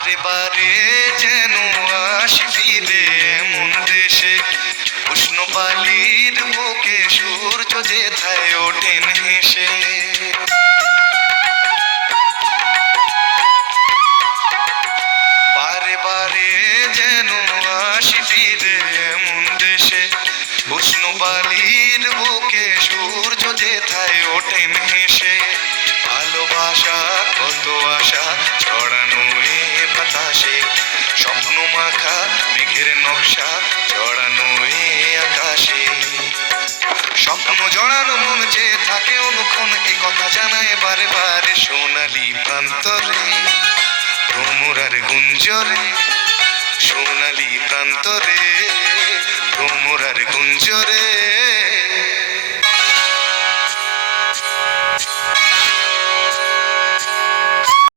বারে বারে যেন আসি ফিরে মন দেশে, উষ্ণ বালির বুকে সূর্য যেথায় ওঠেন হেসে। বারে বারে যেন আসি ফিরে মন দেশে, উষ্ণ বালির বুকে সূর্য যেথায় ওঠেন হেসে। ভালোবাসা কত আশা ছড়ানো এ বাতাসে, স্বপ্ন মাখা মেঘের নকশা ছড়ানো এ আকাশে। স্বপ্ন জড়ানো মন যে থাকে অনুক্ষণ, এ কথা জানায় বারে বারে সোনালি প্রান্তরে, ভ্রমরার গুঞ্জরে সোনালি প্রান্তরে।